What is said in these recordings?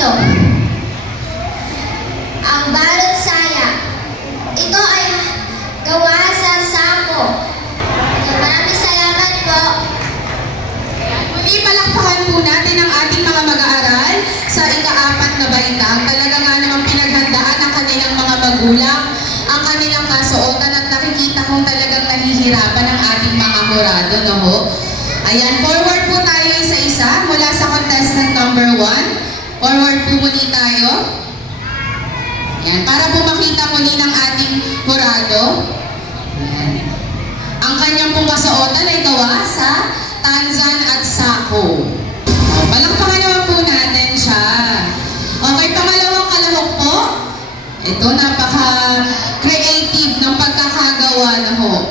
Pilipino. Ang balot saya. Ito ay gawa sa sako. Maraming salamat po. Muli palakpakan po natin ang ating mga mag-aaral sa ika-4 na baitang. Talaga nga naman pinaghandaan ang kanilang mga magulang, ang kanilang kasuotan at nakikita kong talagang nahihirapan ang ating mga hurado, no ho? Ayan, forward po tayo isa-isa mula sa contestant number 1. Forward po muli tayo. Ayan, para po makita muli ng ating hurado. Ayan. Ang kanyang pong kasuotan ay gawa sa tanzan at sako. Palakpakan naman po natin siya. Okay, pangalawang kalahok po. Ito, napaka-creative ng pagkakagawa na ho.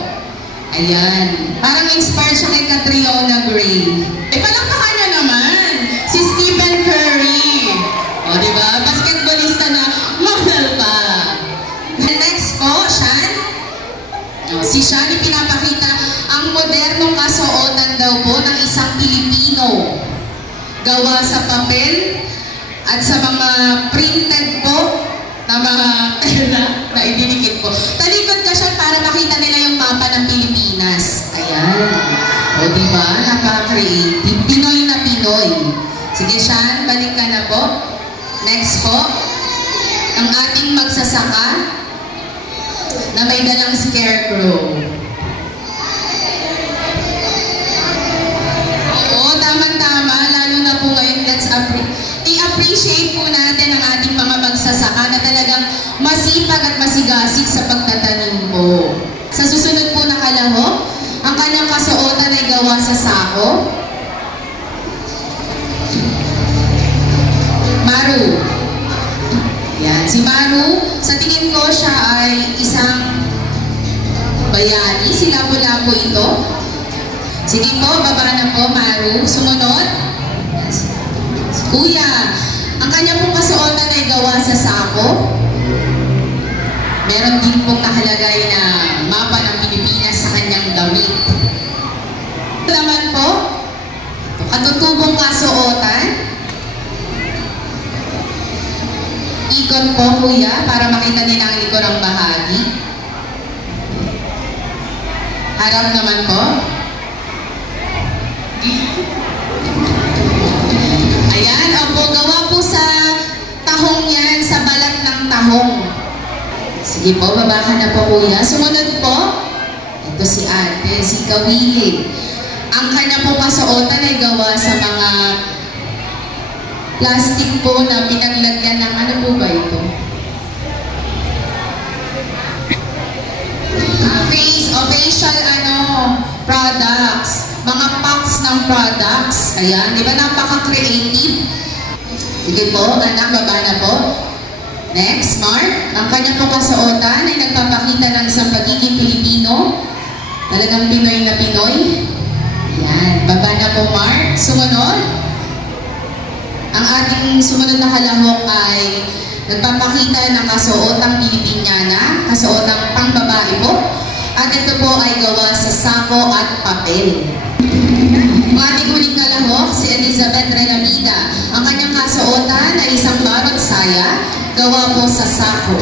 Ayan. Parang inspired siya kay Catriona Gray. Palakpakan na naman si Stephen Curry. O, diba? Basketballista na model pa. Next po, Sean. Si Sean, pinapakita ang modernong kasuotan daw po ng isang Pilipino. Gawa sa papel at sa mga printed po na mga tela na idinikit po. Talikod ka siya para makita nila yung mapa ng Pilipinas. Ayan. O diba? Napaka-creative. Pinoy na Pinoy. Sige, Sean, balik ka na po. Next po, ang ating magsasaka na may dalang scarecrow. Oo, tama-tama. Lalo na po ngayon, i-appreciate po natin ang ating mga magsasaka na talagang masipag at masigasig sa pagtatanim po. Sa susunod po na kalahok, ang kanyang kasuotan ay gawa sa sako. Maru. Yan. Si Maru, sa tingin ko siya ay isang bayani. Si Labo-Labo ito. Sige po, baba na po, Maru. Sumunod. Kuya, ang kanya pong kasuotan ay gawa sa sako. Meron din pong nakalagay na mapa ng Pilipinas sa kanyang damit. Ito naman po, katutubong kasuotan. Ikot po, kuya, para makita nila ang likurang bahagi. Harap naman po. Ayan, opo, gawa po sa tahong yan, sa balat ng tahong. Sige po, baba ka na po, kuya. Sumunod po, ito si ate, si Kawili. Ang kanya po kasuotan ay gawa sa mga plastic po na pinaglagyan ng ano po ba ito? Facial products. Mga packs ng products. Ayan, di ba napaka-creative? Sige po, anak, baba na po. Next, Mark. Ang kanya po kasuotan ay nagpapakita ng isang pagiging Pilipino. Talagang Pinoy na Pinoy. Ayan, baba na po, Mark. Sumunod. Ang ating sumunod na kalahok ay nagpapakita ng kasuotang Pilipiniana, kasuotang pangbabae po. At ito po ay gawa sa sako at papel. Ang ating huling kalahok, si Elizabeth Renamida. Ang kanyang kasuotan ay isang balot saya, gawa po sa sako.